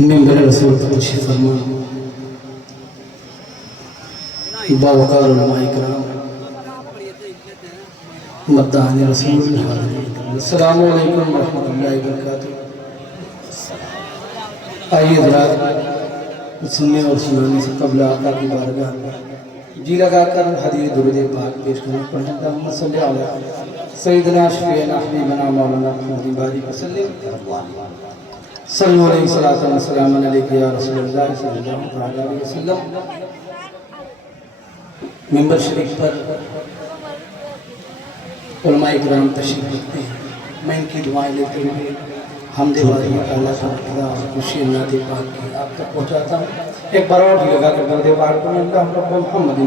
Member रसूल तशरीफ फरमा बावकार उलमाए किराम मद्दान रसूल अस्सलामु अलैकुम रहमतुल्लाहि व बरकातुहू। आइए ज़रा सुनने और सुनाने से कबल आका की बारगाह जी लगाकर हदीय दुरूद पाक पेश करना पढ़ें। अल्लाहुम्मा सल्लि अला सय्यिदना शफीअना हबीबना मौलाना मुहम्मद बारिक वसल्लम सल्लल्लाहु अलैहि वसल्लम सलाम अलैका या रसूलल्लाह सल्लल्लाहु अलैहि वसल्लम। मिंबर शरीफ पर उलमाए किराम तशरीफ रखते हैं। मैं इनकी दुआएं लेते हुए हमदे वाली अल्लाह का खुशी नात पाक की आप तक पहुँचाता हूँ। एक बार और भी लगा कर दर्द पाक को अल्लाह रब्ब मुहम्मद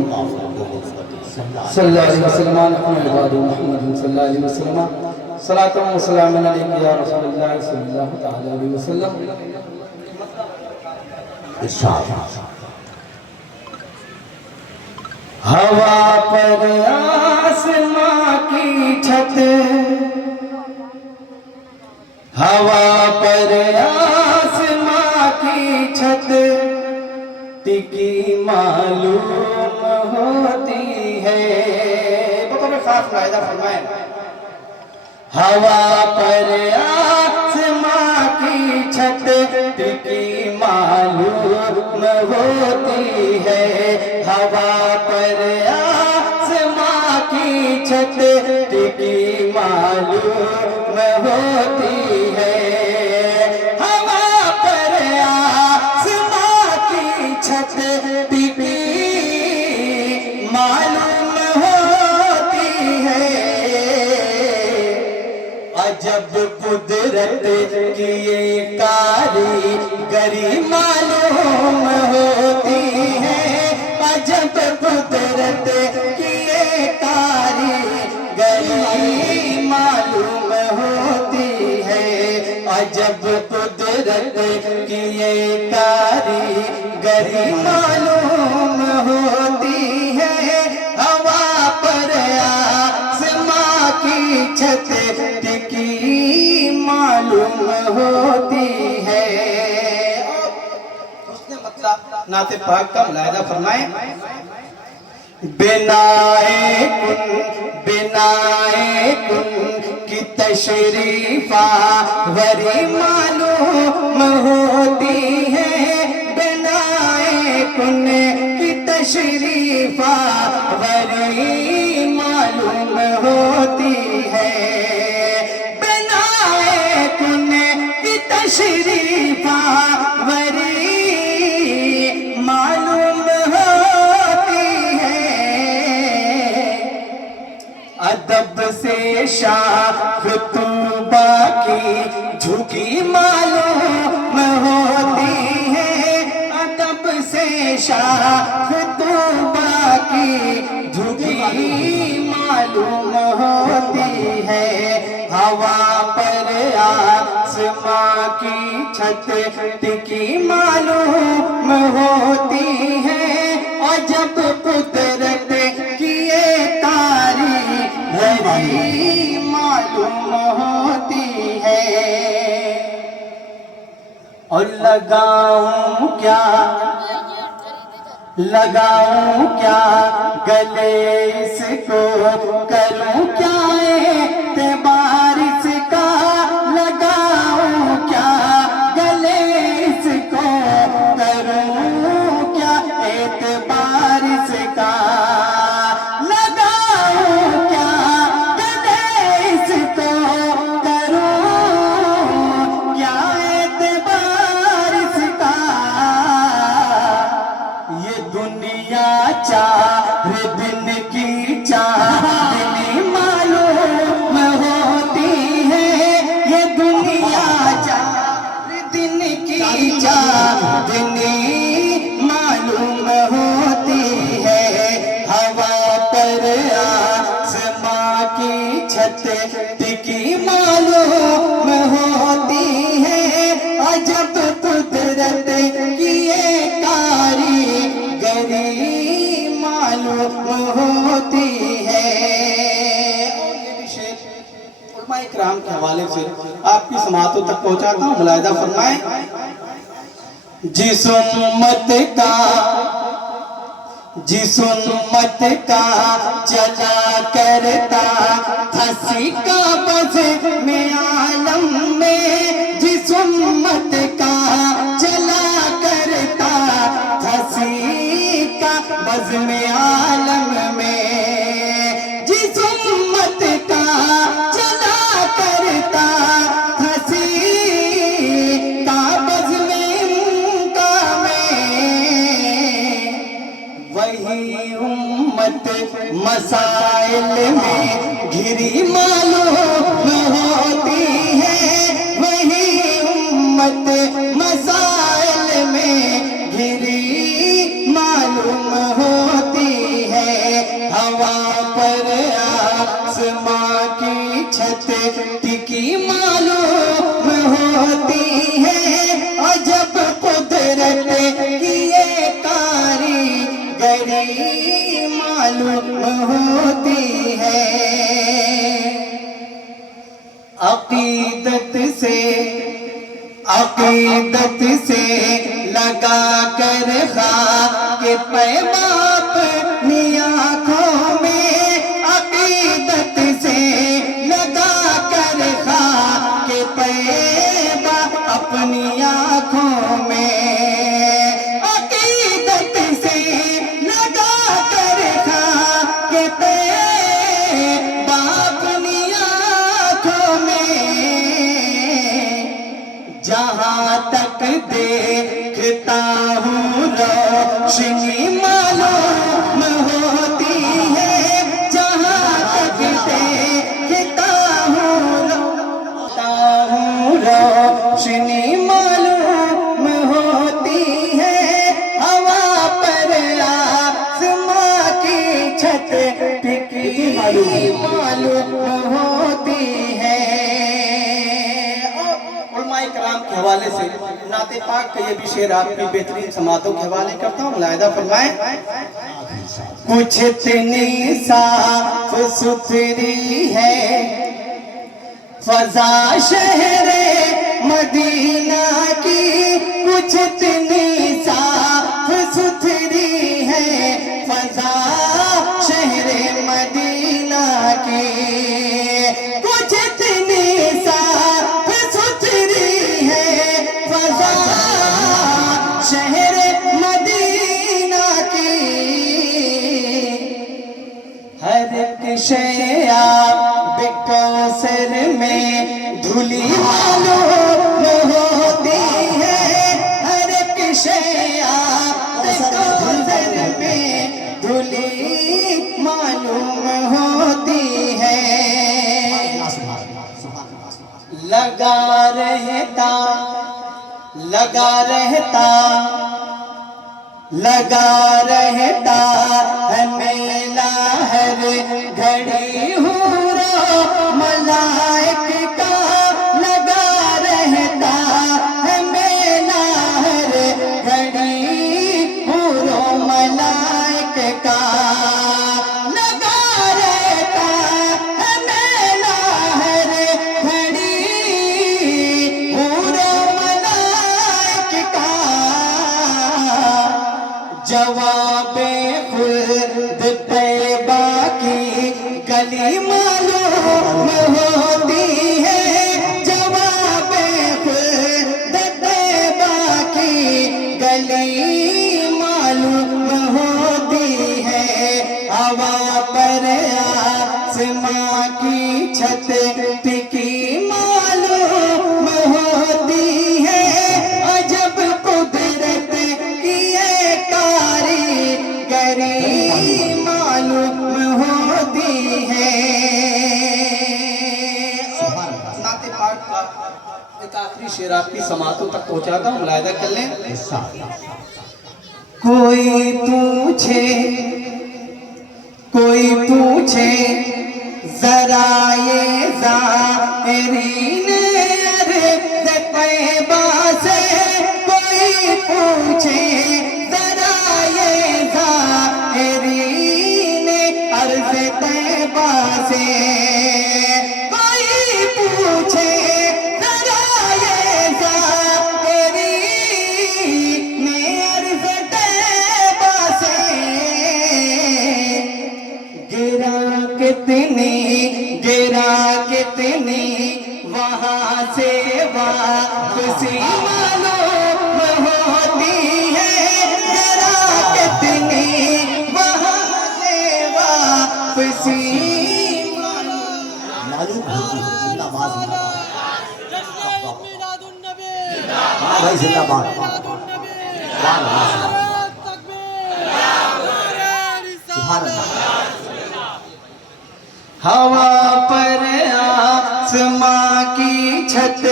सल्लल्लाहु अलैहि वसल्लम अपने इबाद मुहम्मद सल्लल्लाहु अलैहि वसल्लम सलातु व सलाम अलैका या रसूलल्लाह सल्लल्लाहु तआला अलैहि वसल्लम। हवा पर आसमां की छत, हवा पर आसमां की छत टिकी मालूम होती है। बतौर खास कायदा फरमाए, हवा पर आसमां की छत टिकी मालूम होती है। हवा पर आसमां की छत टिकी मालूम होती है। हवा पर आसमां की छत टिकी मालूम होती है। अजब कुदरत की ये कारीगरी मालूम होती है। अजब कुदरत की ये कारीगरी मालूम होती है। अजब कुदरत की ये कारीगरी मालूम होती है। हवा पर आसमां की छत टिकी मालूम होती है। उसने मतलब नाते पाक का मुलाहिदा फरमाए, बिनाए कुन की तशरीफा वरी मालूम होती है। बिनाए कुन की तशरीफा वरी मालूम होती है। बिनाए कुन की तशरीफा वरी मालूम होती है। अदब से शाख तूबा की झुकी मालूम होती है। अदब से शाख तूबा की झुकी मालूम होती है। हवा पर आसमां की छत टिकी मालूम होती है। और जब कुदरत की ये कारीगरी मालूम होती है। और लगाऊं क्या गले इसको, करूं क्या एतबार इसका। लगाऊं क्या गले इसको, करूं क्या एतबार इसका। लगाऊं क्या गले इसको, करूं क्या एतबार इसका। ये दुनिया चार दिन की चांदनी मालूम होती है। ये दुनिया चार दिन की चांदनी मालूम होती है। हवा पर आसमां की छत टिकी मालूम होती है। अजब कुदरत की ये कारीगरी मालूम होती है। और ये भी शेर उलमाए किराम के हवाले से आपकी समातों तक पहुंचाता हूँ। मुलाहिदा फरमाएं, जिस उम्मत का चला करता हंसी का बज़ में आलम में, जिस उम्मत का चला करता हंसी का बज़ में आलम में, जिस उम्मत का चला करता हंसी का बज़ में का वही उम्मत मसाइल में घिरी मालूम होती है, वही उम्मत मसाइल में घिरी मालूम होती है। हवा पर आसमां की छत टिकी मालूम होती है, और जब कुदरत की ये कारीगरी मालूम होती है। अकीदत से लगा कर खाक पैमाप अपनी आँखों में, अकीदत से लगा कर खाक पैमा अपनी आँखों में, अकीदत से लगा कर खाक पैमा अपनी आँखों में, जहाँ तक देखता हूँ रोशनी मालूम होती है, जहाँ तक देखता हूँ रोशनी मालूम होती है। हवा पर आसमां की छत टिकी मालूम होती है। कराम के हवाले से नाते पाक का ये भी शेर आपकी बेहतरीन समातों के हवाले करता हूँ, मुलाहिदा फरमाएं। कुछ इतनी साफ सुथरी है फजा शहरे मदीना की, कुछ इतनी साफ सुथरी है फजा शहरे मदीना की, कुछ इतनी साफ सुथरी है फजा शहर मदीना की, हर एक शया बेकौसर में धुली मालूम होती है, हर एक शया बेकौसर में धुली मालूम होती है। लगा रहता है मेला हर घड़ी हूरो मलाइक का, लगा रहता है मेला हर घड़ी हूरो मलाइक का, लगा रहता है मेला हर घड़ी हूरो मलाइक का, जवाबे खुद तैबा की गली मालूम होती है, जवाबे खुद तैबा की गली मालूम होती है। हवा पर आसमां की छत टिकी मालूम होती है, अजब कुदरत की ये कारीगरी मालूम होती है। नाते पाक का एक आखिरी शेर आपकी समातों तक पहुंचाता हूँ, मुलाहिदा कर लें। कोई पूछे जरा ये ज़ाहिरीन अर्ज़ तैबा से, कोई पूछे जरा ये ज़ाहिरीन अर्ज़ तैबा से, कोई पूछे जरा ये ज़ाहिरीन से वापसी मालूम होती है, जरा कितनी वहाँ से वापसी मालूम होती है। जिंदाबाद जिंदाबाद भाई, जिंदाबाद। हवा पर आसमां की छत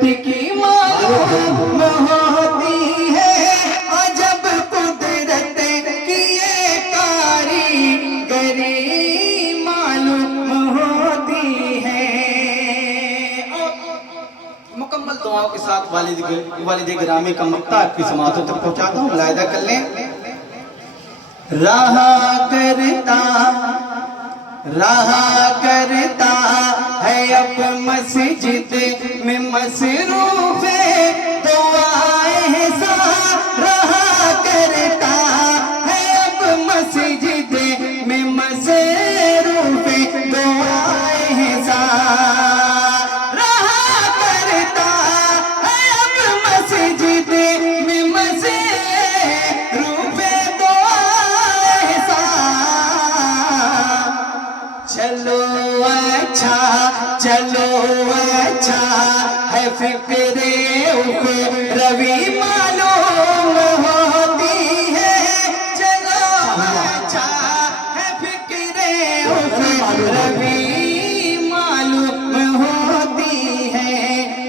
टिकी मालूम होती है, अजब कुदरत की ये कारीगरी मालूम होती है। मुकम्मल दुआओं के साथ वालिद गिरामी का मक्ता आपकी समातों तक पहुंचाता हूँ, मुलाहिदा कर लें। रहा करता है अब मस्जिद में मसरूफ दुआएं सा, रहा करता है अब मस्जिद में मसरूफ दुआएं सा, रहा करता है अब मस्जिद में मसरूफ दुआएं सा। चलो अच्छा है फिक्रे रवि मालूम होती है, चलो अच्छा है फिक्रे रवि मालूम होती है,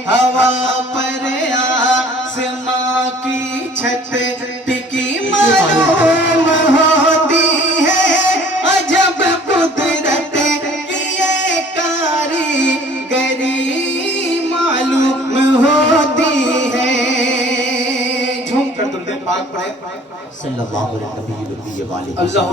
हवा पर आसमां की छत टिकी मालूम होती है, अजब कुदरत की ये कारीगरी मालूम होती है। झूम कर दुरूद पाक पढ़े। सल्लल्लाहु अलैहि वसल्लम। अल्लाह